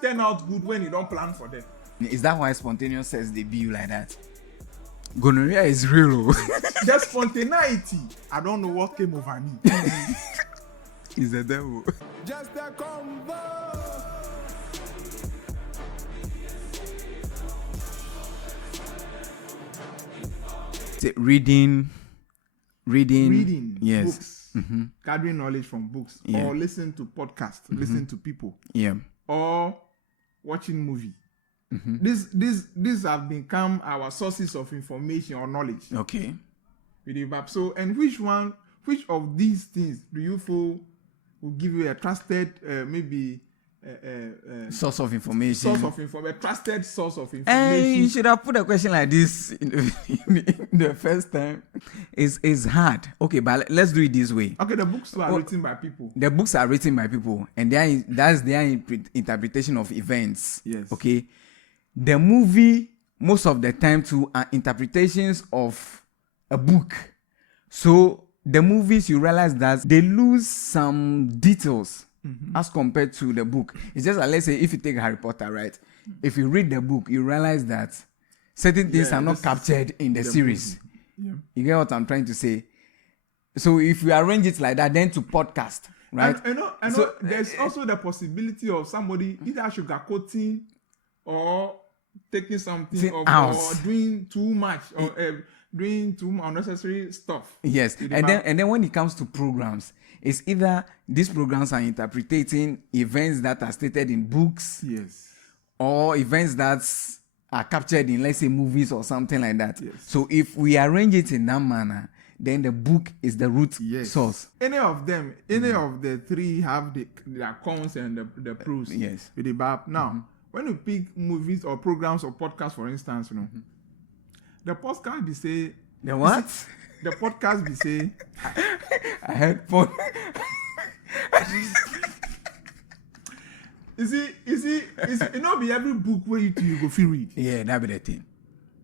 turn out good when you don't plan for them. Is that why spontaneous sex they be you like that? Gonorrhea is real. The spontaneity, I don't know what came over me. Is the devil. Just a convo. Reading. Yes. Books. Mm-hmm. Gathering knowledge from books. Yeah. Or listen to podcasts. Listen to people. Yeah. Or watching movie. Mm-hmm. These have become our sources of information or knowledge. Okay. So, and which of these things do you feel will give you a trusted, source of information? A trusted source of information. And you should have put a question like this in the first time. It's hard. Okay, but let's do it this way. Okay, the books are written by people. The books are written by people, and that's their interpretation of events. Yes. Okay. The movie, most of the time, too, are interpretations of a book. So the movies, you realize that they lose some details as compared to the book. It's just like, let's say, if you take Harry Potter, right? If you read the book, you realize that certain things are not captured in the series. Yeah. You get what I'm trying to say? So if you arrange it like that, then to podcast, right? And I know so, there's also the possibility of somebody either sugarcoating or taking something or doing too much or doing too unnecessary stuff. Yes, and then when it comes to programs, it's either these programs are interpreting events that are stated in books, yes, or events that are captured in, let's say, movies or something like that. Yes. So if we arrange it in that manner, then the book is the root source. Any of the three have their cons and the pros. Yes. With the bad. Now, when you pick movies or programs or podcasts, for instance, the podcast be say the what? The podcast be say I heard pod. You see, it not be every book where you go feel read. Yeah, that be the thing.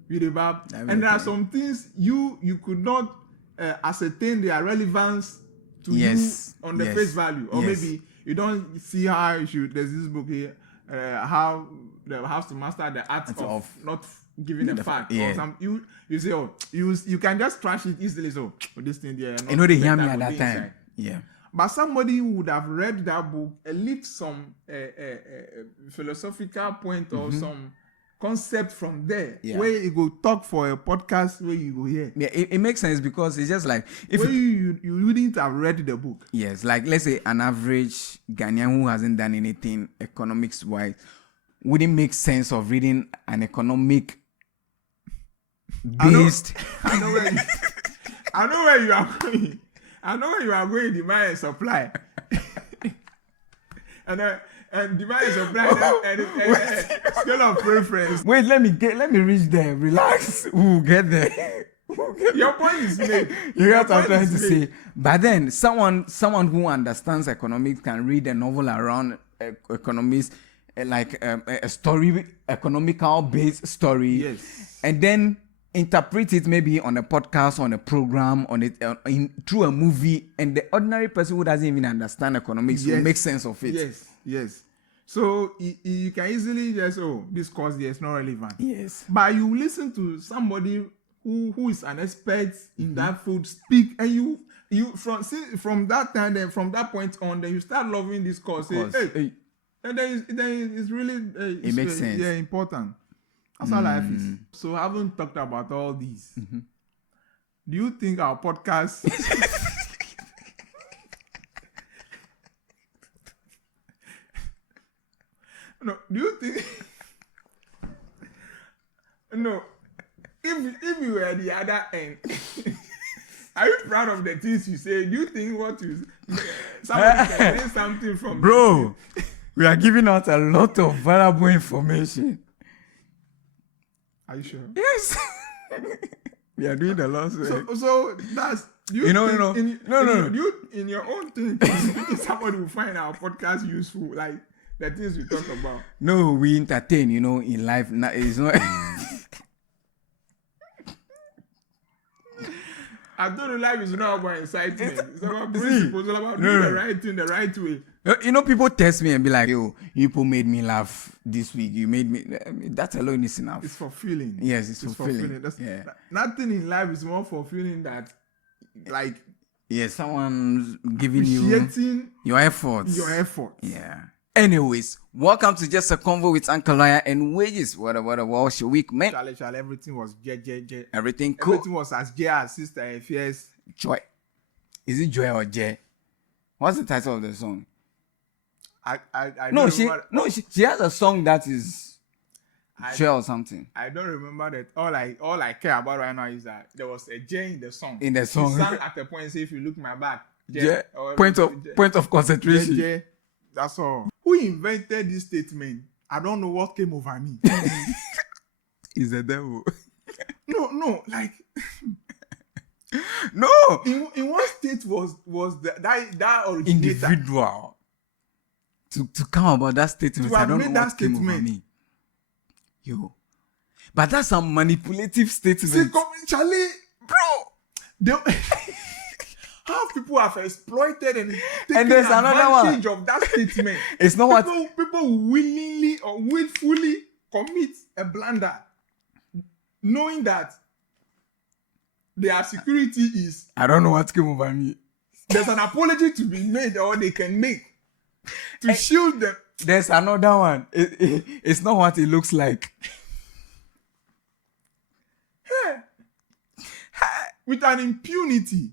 With the bab. And there are some things you could not ascertain their relevance to you on the face value, or maybe you don't see how you should. There's this book here, how to master the art of not giving a fact or some. You say, you can just trash it easily. So this thing there, you know they hear me at that time. Inside. Yeah. But somebody who would have read that book and leave some philosophical point or some concept from there, where you go talk for a podcast where you go hear. Yeah, it makes sense because it's just like if you wouldn't have read the book. Yes, like let's say an average Ghanaian who hasn't done anything economics wise wouldn't make sense of reading an economic based. I know where you are going. I know where you are going, demand and supply. and demand and supply and scale of preference. Wait, let me reach there. Relax. We'll get there. Your point is made. You get what I'm trying to say. But then someone who understands economics can read a novel around economics, like a story, economical based story. Yes. And then interpret it maybe on a podcast, on a program, through a movie, and the ordinary person who doesn't even understand economics will make sense of it. Yes. So you can easily just this course there is not relevant. Yes. But you listen to somebody who is an expert in that field speak, and you from that time, then from that point on, then you start loving this course. Hey. And then it's really it makes sense. Yeah, important. That's how life is. So having talked about all these, do you think our podcast no, do you think no, if you were at the other end, are you proud of the things you say? Do you think somebody can say something from bro? We are giving out a lot of valuable information. Are you sure? Yes. We are doing the last way. So that's No. In your own thing, do you think somebody will find our podcast useful, like the things we talk about? No, we entertain. In life, it's not. I told you life is not about excitement. It's about principles. It's about doing the right thing the right way. You know, people test me and be like, yo, you people made me laugh this week. You made me... that alone is enough. It's fulfilling. Yes, it's fulfilling. Nothing in life is more fulfilling that, like... Yes, someone giving you your efforts. Yeah. Anyways, welcome to Just a Convo with Uncle Lawyer and Wages. What was your week, man? Charlie, everything was J. Everything cool. Everything was as J as Sister FS. Joy. Is it Joy or J? What's the title of the song? She has a song that is Joy or something. I don't remember that. All I care about right now is that there was a J in the song. In the song. She sang at the point, say, if you look my back. J. Point of concentration. J. That's all. Who invented this statement? I don't know what came over me. It's the devil. No, like... No. In what state was that originator? Individual. To come about that statement, I don't know what came over me. Yo. But that's a manipulative statement. See, Charlie, bro. How people have exploited and taken advantage of that statement. It's not people willingly or willfully commit a blunder, knowing that their security is... I don't know what came over me. There's an apology to be made, or they can make to shield them. There's another one. It's not what it looks like. With an impunity.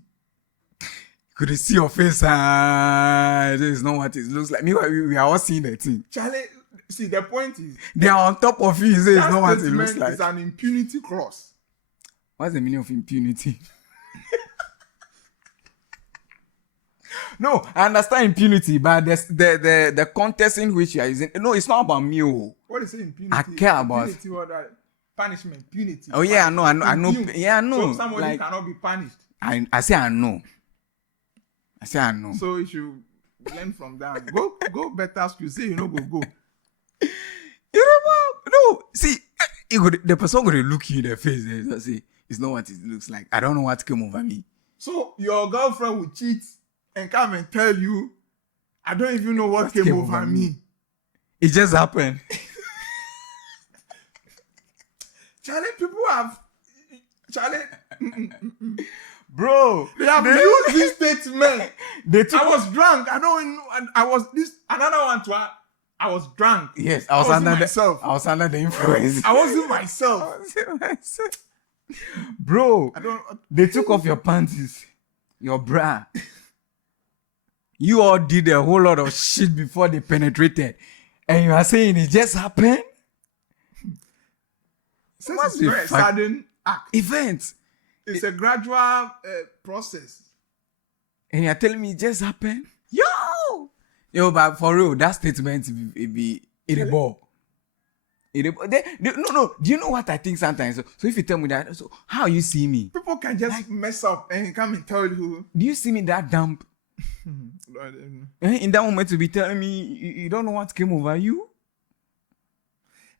Could you see your face? This is not what it looks like. Meanwhile, we are all seeing the thing. Charlie, see, the point is... They are on top of you. It's not what it looks like. It's an impunity clause. What's the meaning of impunity? No, I understand impunity, but the context in which you are using... No, it's not about me. What is it, impunity? I care about... Impunity, punishment, punity. Oh, yeah, I know. Yeah, I know. So somebody cannot be punished. I say I know. So you should learn from that. Go better school. Say you know go. You know, no. See, the person going to look you in the face and say, it's not what it looks like. I don't know what came over me. So your girlfriend will cheat and come and tell you, I don't even know what came over me. It just happened. Charlie, people have... Bro, they have used this statement. I was drunk. I don't know. I was this. Another one to I was drunk. Yes, I was under the influence. I wasn't myself. Bro, they took off your panties, your bra. You all did a whole lot of shit before they penetrated. And you are saying it just happened? It's a very sudden act. Event. It's a gradual process. And you're telling me it just happened? Yo, but for real, that statement it be a ball. No. Do you know what I think sometimes? So if you tell me that, so how you see me? People can just mess up and come and tell you. Do you see me that damp? In that moment, to be telling me you don't know what came over you?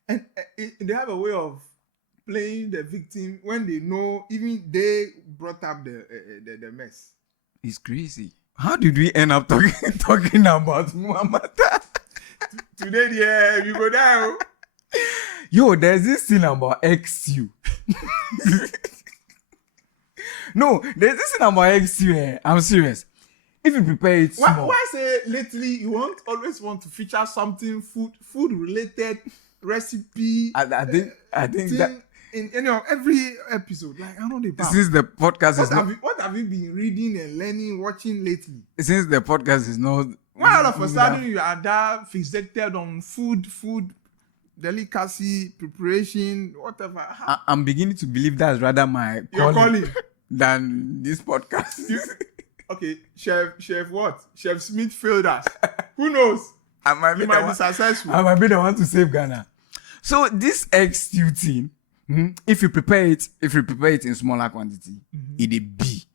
And they have a way of playing the victim when they know even they brought up the mess. It's crazy. How did we end up talking about Muhammad? Today, yeah, we go down. Yo, there's this thing about XU. No, there's this thing about XU. I'm serious. If you prepare it small. Why say lately you always want to feature something food related recipe? I think that in every episode, like I know the since the podcast what have you been reading and learning, watching lately? Since the podcast is not. Why all of a sudden you are that fixated on food delicacy preparation, whatever? I'm beginning to believe that's rather my calling than this podcast. Okay, Chef what? Chef Smith failed us. Who knows? You might be successful. I might be the one to save Ghana. So this XU thing, if you prepare it in smaller quantity, it'll be.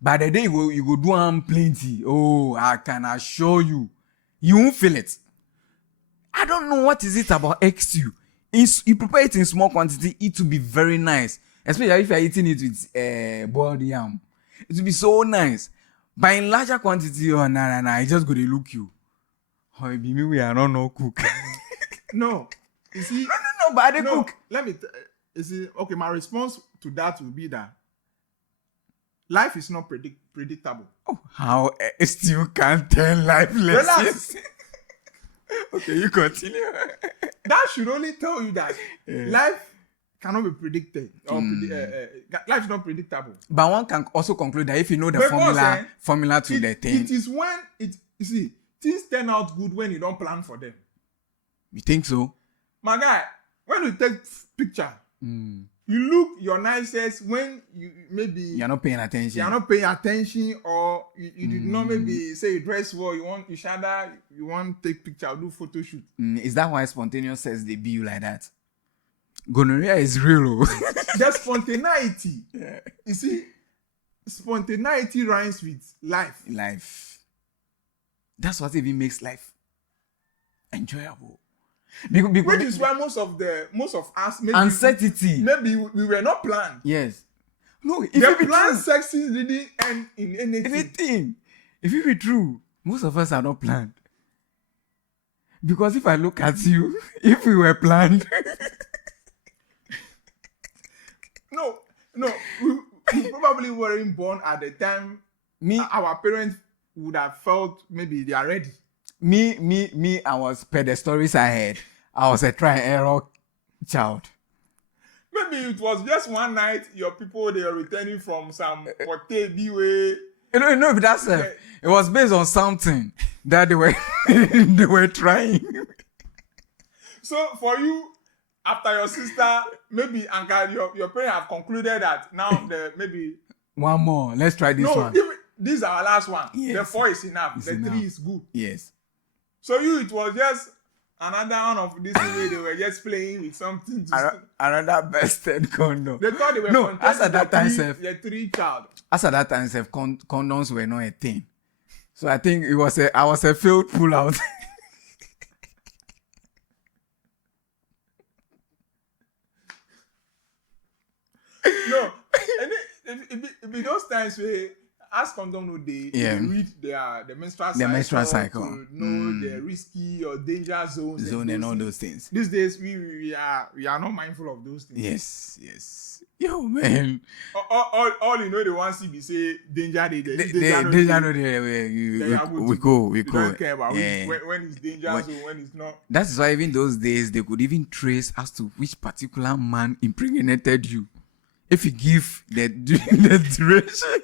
By the day you go do plenty. Oh, I can assure you, you won't feel it. I don't know what is it about XU. You prepare it in small quantity, it will be very nice. Especially if you're eating it with boiled yam. It will be so nice. But in larger quantity, I just go to look you. How it be me? We are not cook. No, you see. No, but I dey cook. Let me. You see, okay. My response to that will be that life is not predictable. Oh, how still can't tell life lessons? Relax. Okay, you continue. That should only tell you that life cannot be predicted. Or life is not predictable. But one can also conclude that if you know the formula to the thing. It is when you see, things turn out good when you don't plan for them. You think so? My guy, when you take picture, you look your nicest when you're not paying attention. You're not paying attention, or you did not maybe say you dress well, you want to take picture, do photo shoot. Is that why spontaneous says they be you like that? Gonorrhea is real. The spontaneity. Yeah. You see, spontaneity rhymes with life. Life. That's what even makes life enjoyable. Which is why most of us maybe uncertainty. Maybe we were not planned. Yes. No, if the planned sexes didn't end in anything. If it be true, most of us are not planned. Because if I look at you, if we were planned. No, we probably weren't born at the time. Our parents would have felt maybe they are ready. Me, I was per the stories I heard. I was a try and error child. Maybe it was just one night your people, they are returning from some hotel way. No, but that's it was based on something that they were trying. So for you, after your sister, maybe Uncle, your parents have concluded that now maybe one more. Let's try this one. This is our last one. Yes. The 4 is enough. It's the enough. 3 is good. Yes. So it was just another one of this way they were just playing with something. Another bested condom. They thought they were no. As at that time, the 3 child. As at that time, condoms were not a thing. So I think I was a failed pullout. No, and it be those times where as condom no they read the menstrual cycle to know the risky or danger zones and all those things. These days we are not mindful of those things. Yes. Yo man. All you know they want to be say danger we go. Don't care about when it's danger zone, when it's not. That is why even those days they could even trace as to which particular man impregnated you. If you give the duration.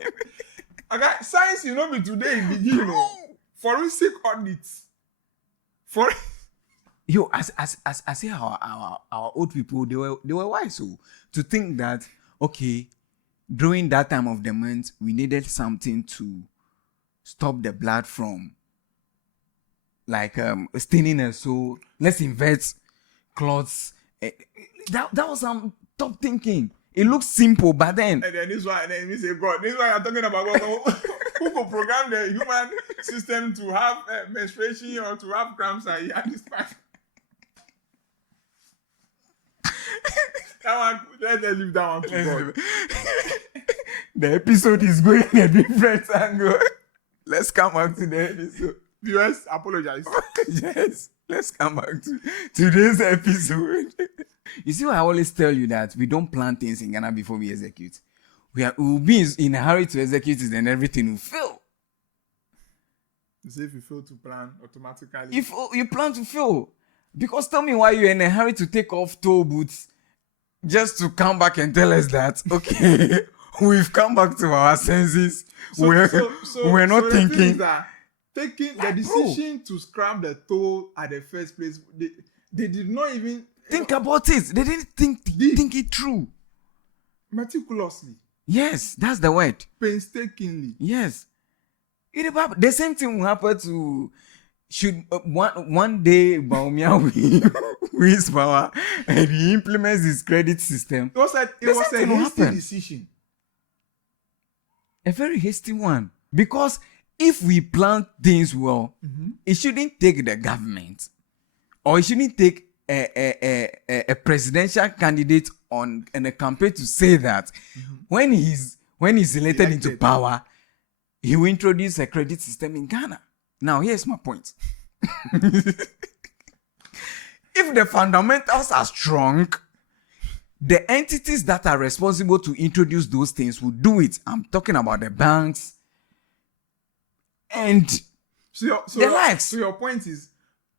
Okay, science you know me today in begin forensic audits. I say our old people they were wise so to think that okay during that time of the month we needed something to stop the blood from like staining us, so let's invert cloths. That was some top thinking. It looks simple, but then... And then this one, and then we say, God, this one I'm talking about God. Who could program the human system to have menstruation or to have cramps and he had this part? That one, let's leave that one to God. The episode is going a different angle. Let's come back to the episode. Viewers, apologize. Yes, let's come back to today's episode. You see why I always tell you that we don't plan things in Ghana before we execute. We will be in a hurry to execute it and everything will fail. You say if you fail to plan, automatically... If you plan to fail. Because tell me why you're in a hurry to take off toe boots just to come back and tell us that, okay, we've come back to our senses. We're not thinking... Taking the decision to scrap the toe at the first place, they did not even... Think about it. They didn't think it through. Meticulously. Yes, that's the word. Painstakingly. Yes. The same thing will happen to one day Baumia wins power and he implements his credit system. It was a hasty decision. A very hasty one. Because if we plan things well, it shouldn't take the government or it shouldn't take a presidential candidate in a campaign to say that when when he's elected into power, he will introduce a credit system in Ghana. Now, here's my point. If the fundamentals are strong, the entities that are responsible to introduce those things will do it. I'm talking about the banks and the likes. So your point is,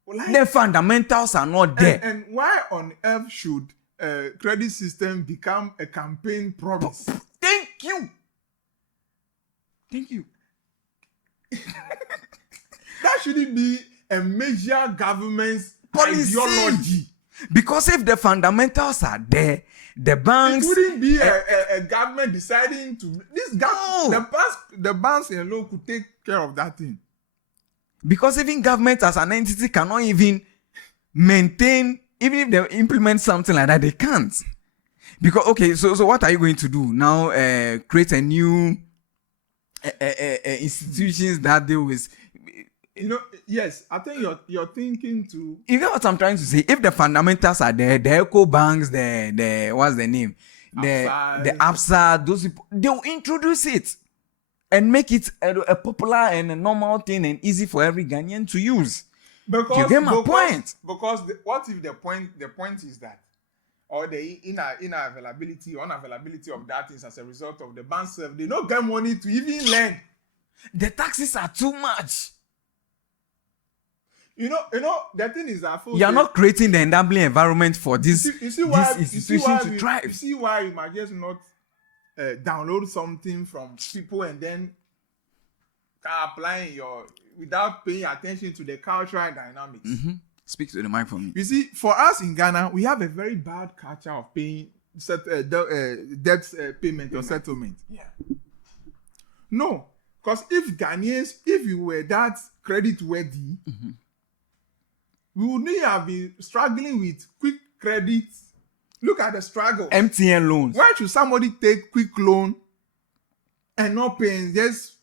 the fundamentals are not there. And why on earth should credit system become a campaign promise? Thank you. That shouldn't be a major government's policy. Ideology. Because if the fundamentals are there, the banks... It wouldn't be a government deciding to... The banks alone could take care of that thing. Because even government as an entity cannot even maintain... Even if they implement something like that, they can't. Because, okay, so what are you going to do? Now, create a new institutions that deal with... Yes, I think you're thinking to... You know what I'm trying to say? If the fundamentals are there, the eco banks, the what's the name? The APSA, those people, they'll introduce it and make it a popular and a normal thing and easy for every Ghanaian to use. Because, you get my point? Because what if the point is that, or the unavailability of that is as a result of the bank self, they don't get money to even lend. The taxes are too much. You know, the thing is that you are not creating the enabling environment for this institution to thrive. You see why you might just not download something from people and then applying without paying attention to the cultural dynamics. Mm-hmm. Speak to the mic for me. You see, for us in Ghana, we have a very bad culture of paying debt payment or settlement. Yeah. No, because if you were that credit worthy, we would not have been struggling with quick credit. Look at the struggle. MTN loans. Why should somebody take quick loan and not pay, just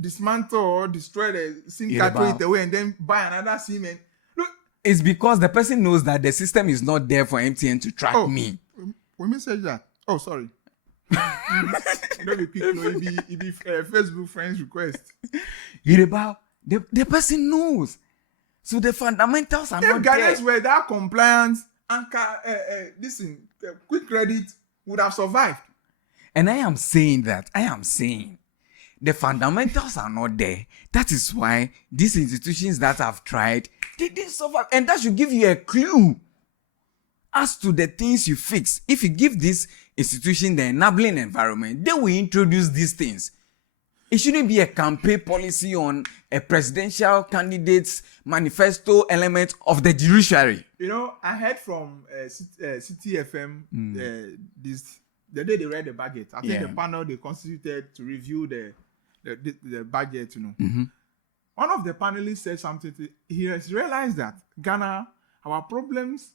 dismantle or destroy the SIM card, throw it away, and then buy another SIM? And look, it's because the person knows that the system is not there for MTN to track me. When we say that, oh sorry. Don't be quick, no, it be Facebook friends request. The person knows. So the fundamentals are not there. If Ghanaians were that compliance, quick credit would have survived. And I am saying the fundamentals are not there. That is why these institutions that have tried, they didn't survive. And that should give you a clue as to the things you fix. If you give this institution the enabling environment, they will introduce these things. It shouldn't be a campaign policy on a presidential candidate's manifesto element of the judiciary. You know, I heard from City FM the day they read the budget. I think the panel they constituted to review the budget, One of the panelists said something. He has realized that Ghana, our problems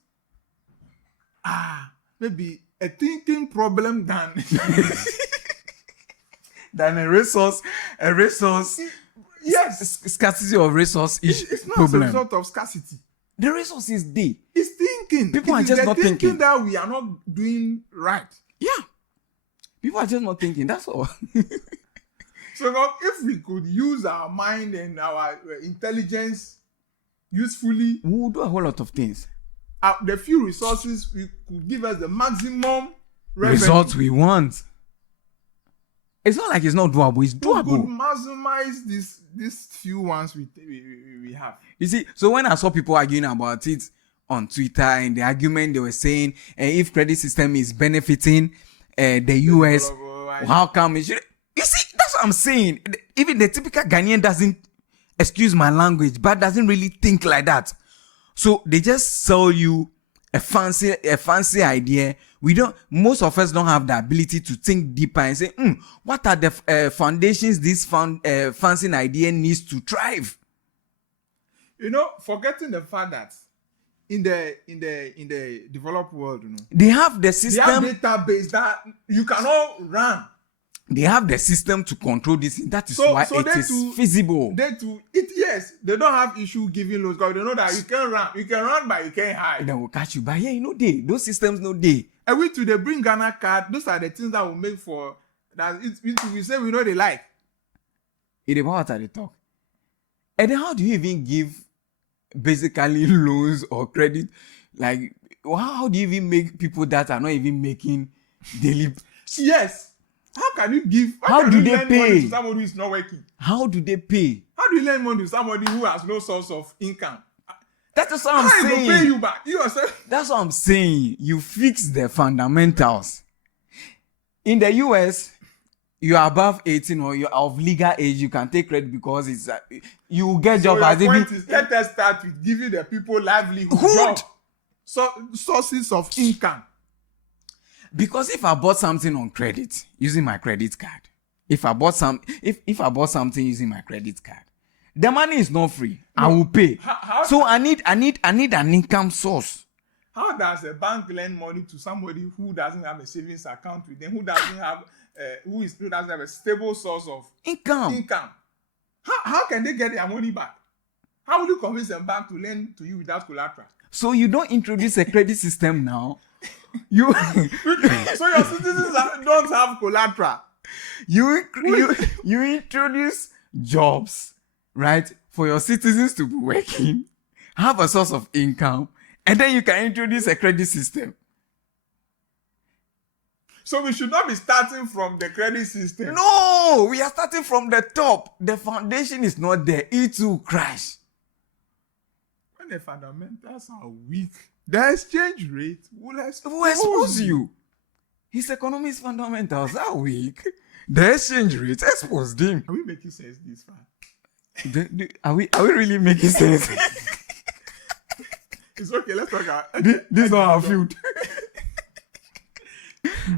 are maybe a thinking problem than a resource. Yes, scarcity of resource is it's not problem. a result of scarcity. The resource is there. It's thinking. People are just not thinking that we are not doing right. Yeah, people are just not thinking. That's all. So now, if we could use our mind and our intelligence usefully, we will do a whole lot of things. The few resources we could give us the maximum results we want. It's not like it's not doable. It's doable. We could maximize these few ones we have. You see, so when I saw people arguing about it on Twitter, and the argument they were saying, if credit system is benefiting the US, how come it should? You see, that's what I'm saying. Even the typical Ghanaian doesn't, excuse my language, but doesn't really think like that. So they just sell you a fancy idea. Most of us don't have the ability to think deeper and say, what are the foundations this fancy idea needs to thrive? You know, forgetting the fact that in the developed world, they have the system. They have database that you cannot run. They have the system to control this. That is why it is feasible. Yes, they don't have issue giving loans because they know that you can run. You can run, but you can't hide. They will catch you. But those systems no day. And they bring Ghana card. Those are the things that that we say we know they like. It about what they talk. And then how do you even give basically loans or credit? Like, how do you even make people that are not even making daily? Yes. How can you give? How can do you they lend pay? money to somebody who is not working? How do they pay? How do you lend money to somebody who has no source of income? That's what I'm How saying. will pay you back? You yourself. That's what I'm saying. You fix the fundamentals. In the US, you are above 18 or you're of legal age, you can take credit because it's you get job as your if point is, let us start with giving the people livelihood, job, sources of income. Because if I bought something on credit using my credit card, if I bought something using my credit card, the money is not free. No. I will pay. So I need an income source. How does a bank lend money to somebody who doesn't have a savings account with them, who doesn't have a stable source of income? How can they get their money back? How will you convince a bank to lend to you without collateral? So you don't introduce a credit system now. So your citizens don't have collateral. You introduce jobs, right, for your citizens to be working, have a source of income, and then you can introduce a credit system. So we should not be starting from the credit system. No, we are starting from the top. The foundation is not there. It will crash. When the fundamentals are weak, the exchange rate will expose you. His economy's fundamentals are weak. The exchange rate exposed him. Are we making sense this far? Are we really making sense? It's okay, let's talk about this is not our field.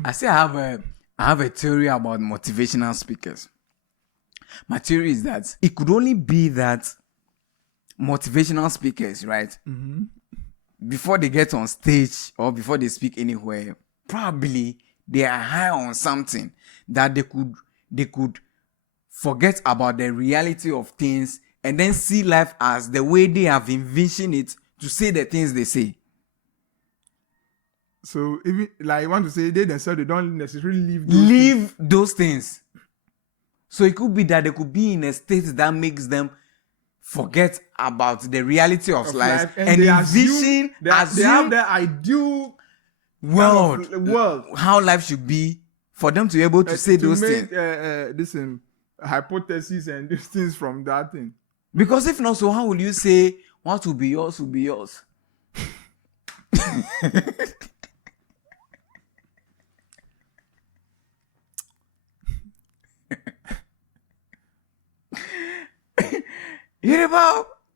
I say I have a theory about motivational speakers. My theory is that it could only be that motivational speakers, right? Mm-hmm. Before they get on stage or before they speak anywhere, probably they are high on something that they could forget about the reality of things and then see life as the way they have envisioned it to say the things they say. So even like I want to say they themselves they don't necessarily leave those things. So it could be that they could be in a state that makes them forget about the reality of life and envision they have their ideal world, how life should be for them to be able to say those things. This hypothesis and these things from that thing. Because if not, so how will you say what will be yours will be yours?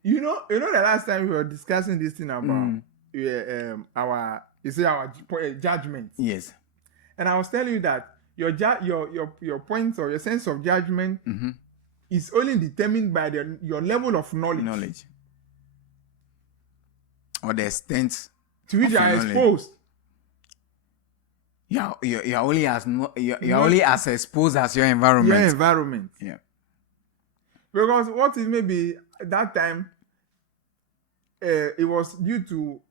You know the last time we were discussing this thing about our judgment. Yes. And I was telling you that your points or your sense of judgment is only determined by your level of knowledge. Or the extent to which you are exposed. You're only as exposed as your environment. Yeah. Because what if maybe that time it was due to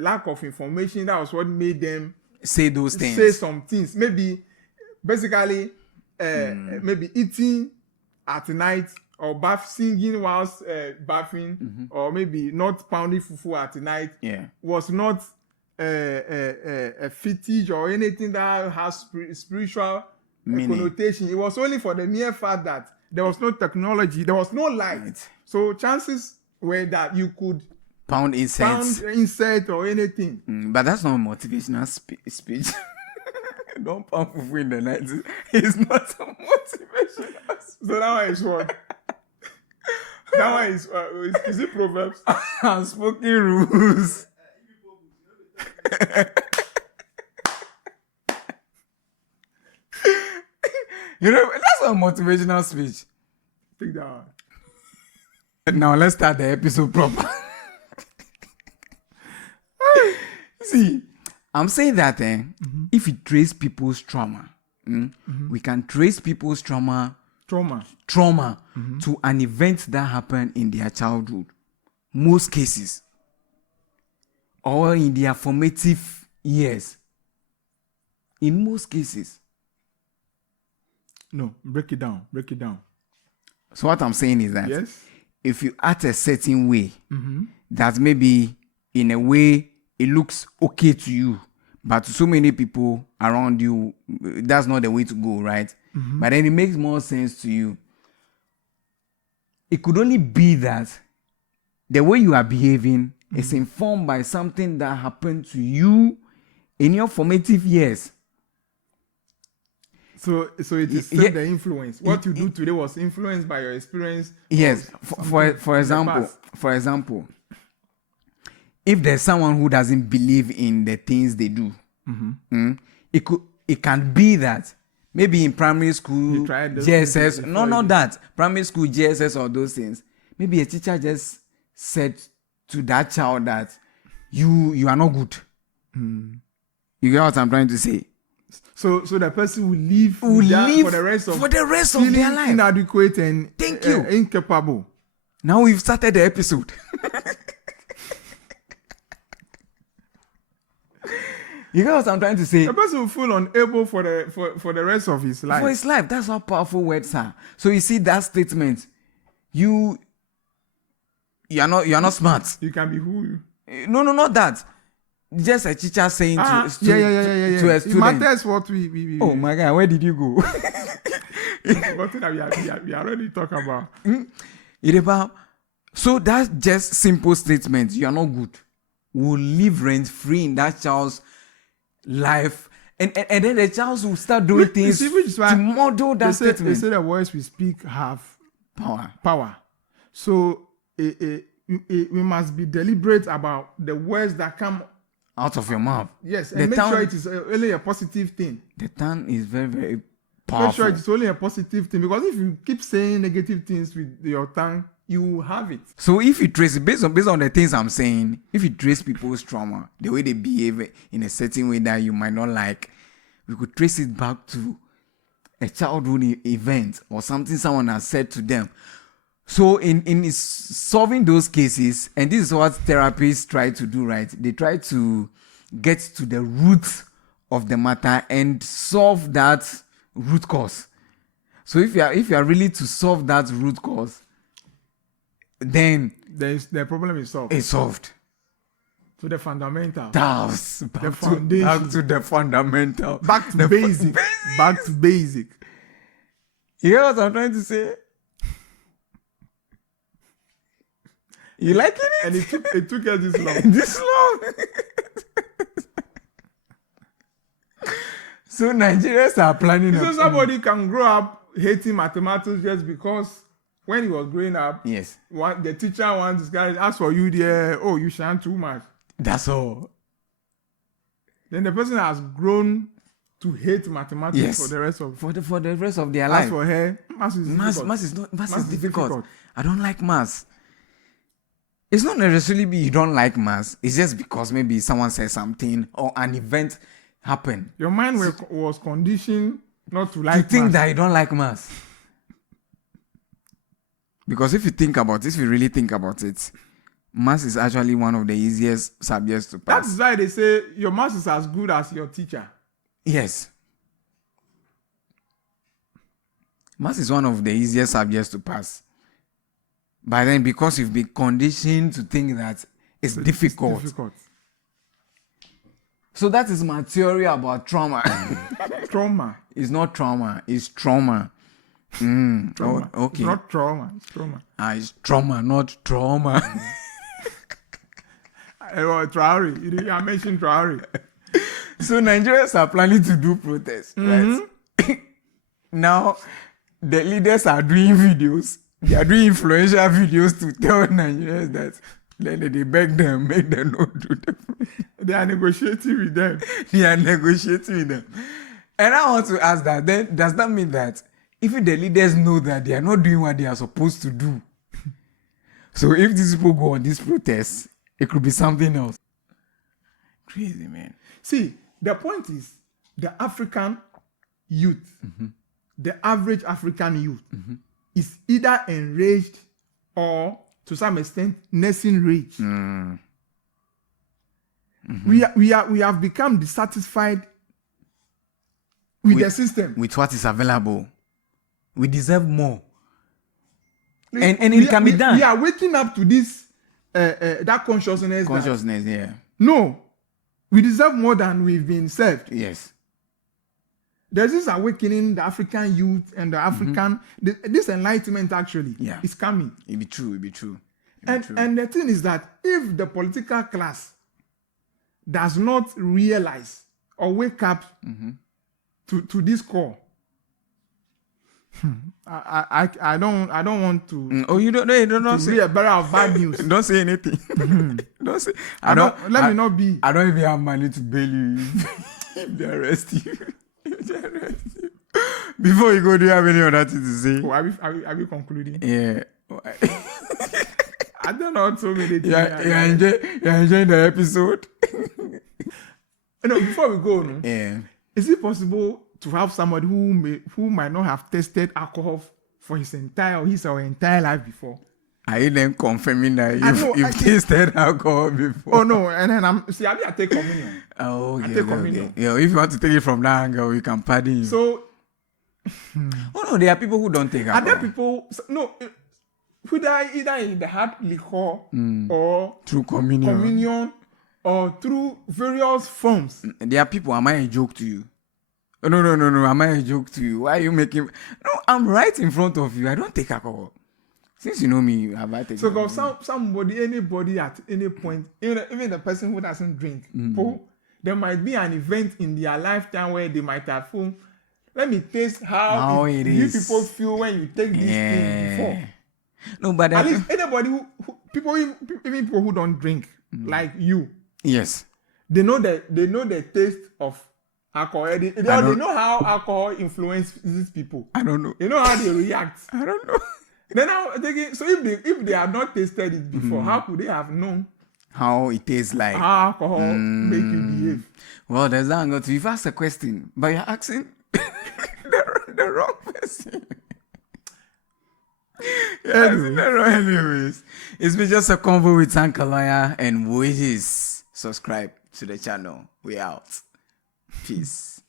lack of information, that was what made them say those things. Say some things. Maybe basically maybe eating at night or singing whilst bathing, or maybe not pounding fufu at night was not a fetish or anything that has spiritual connotation. It was only for the mere fact that there was no technology, there was no light. Right. So chances were that you could pound insect or anything. But that's not a motivational speech. Don't pound fufu in the night. It's not a motivational speech. So that one is what? That one is it Proverbs? Unspoken rules. That's a motivational speech. Take that one. Now let's start the episode proper. See, I'm saying that if we trace people's trauma, we can trace people's trauma to an event that happened in their childhood. Most cases. Or in their formative years. In most cases. No, break it down. Break it down. So what I'm saying is that Yes. if you act a certain way, that maybe in a way it looks okay to you, but to so many people around you, that's not the way to go, right? But then it makes more sense to you. It could only be that the way you are behaving is informed by something that happened to you in your formative years. So it is still the influence. What you do today was influenced by your experience. Yes. For example, if there's someone who doesn't believe in the things they do, it can be that maybe in primary school, GSS, not that primary school, GSS, or those things. Maybe a teacher just said to that child that you are not good. You get what I'm trying to say? So the person will live for the rest of their life, inadequate and incapable. Now we've started the episode. You get what I'm trying to say? The person will feel unable for the rest of his life. For his life, that's how powerful words are. So you see that statement, you are not smart. You can be who you. No, not that. Just a teacher saying to a student. It matters what we. Oh my God, where did you go? What that we already talk about. So that's just simple statement. You are not good. Will live rent free in that child's life, and then the child will start doing things to model that statement. They say the words we speak have power. So we must be deliberate about the words that come out of your mouth. Yes, and make sure it is only a positive thing. The tongue is very, very powerful. Make sure it's only a positive thing, because if you keep saying negative things with your tongue, you will have it. So if you trace it based on the things I'm saying, if you trace people's trauma, the way they behave in a certain way that you might not like, we could trace it back to a childhood event or something someone has said to them. So in solving those cases, and this is what therapists try to do, right? They try to get to the root of the matter and solve that root cause. So if you are really to solve that root cause, then the problem is solved. It's solved. To the fundamental. Back to the fundamental. Back to basic. Back to basic. You hear what I'm trying to say? You liking it? And it took us this long. This long. So Nigerians are planning. So somebody can grow up hating mathematics just because when he was growing up, yes, the teacher wants this guy ask for you there. Oh, you shine too much. That's all. Then the person has grown to hate mathematics for the rest of their life. As for her, maths is difficult. I don't like maths. It's not necessarily you don't like maths. It's just because maybe someone said something or an event happened. Your mind was conditioned not to like to think that you don't like maths. Because if you really think about it, maths is actually one of the easiest subjects to pass. That's why they say your maths is as good as your teacher. Yes. Maths is one of the easiest subjects to pass. But then because you've been conditioned to think that it's difficult. So that is my theory about trauma. Trauma. It's not trauma, it's trauma. Trauma. Oh, okay. It's not trauma, it's trauma. It's trauma, not trauma. Traore. I mentioned Traore. So Nigerians are planning to do protests, right? Now, the leaders are doing videos. They are doing influential videos to tell Nigerians that then they beg them, make them not do the protest. They are negotiating with them. And I want to ask that, then does that mean that if the leaders know that they are not doing what they are supposed to do, so if these people go on these protests, it could be something else? Crazy, man. See, the point is, the African youth, the average African youth, is either enraged or, to some extent, nursing rage. We have become dissatisfied with the system. With what is available. We deserve more. And it can be done. We are waking up to this that consciousness. Consciousness, yeah. No, we deserve more than we've been served. Yes. There's this awakening, the African youth and the African, this enlightenment actually is coming. It'd be true. And the thing is that if the political class does not realize or wake up to this call, I don't want to. Oh, you don't say a bearer of bad news. Don't say anything. Don't say. Let me not be. I don't even have money to bail you if they arrest you. Before you go, do you have any other thing to say? Oh, are we concluding? Yeah. I don't know so many things. You're enjoying the episode? No, before we go, no? Yeah. Is it possible to have somebody who might not have tested alcohol for his or her entire life before? Are you then confirming that you've tasted alcohol before? Oh no, and then I take communion. Oh, okay. I take communion. Okay. Yeah, if you want to take it from that angle, you can pardon you. So, oh no, there are people who don't take alcohol. Are there people? Who die either in the hard liquor or through communion or through various forms? There are people. Am I a joke to you? Oh, no. Am I a joke to you? Why are you making? No, I'm right in front of you. I don't take alcohol. Since you know me, have I taken? So, because anybody at any point, even the person who doesn't drink, there might be an event in their lifetime where they might have phone. Let me taste how it is. You people feel when you take this thing before. No, but at least anybody even people who don't drink, like you. Yes. They know the taste of alcohol. They know how alcohol influences people. I don't know. They know how they react. I don't know. Then I'm thinking, so if they have not tasted it before, how could they have known how it tastes like? How alcohol make you behave? Well, there's that angle too. You've asked a question, but you're asking the wrong person. Anyways, it's been just a convo with Sankalaya and Wages. Subscribe to the channel. We out. Peace.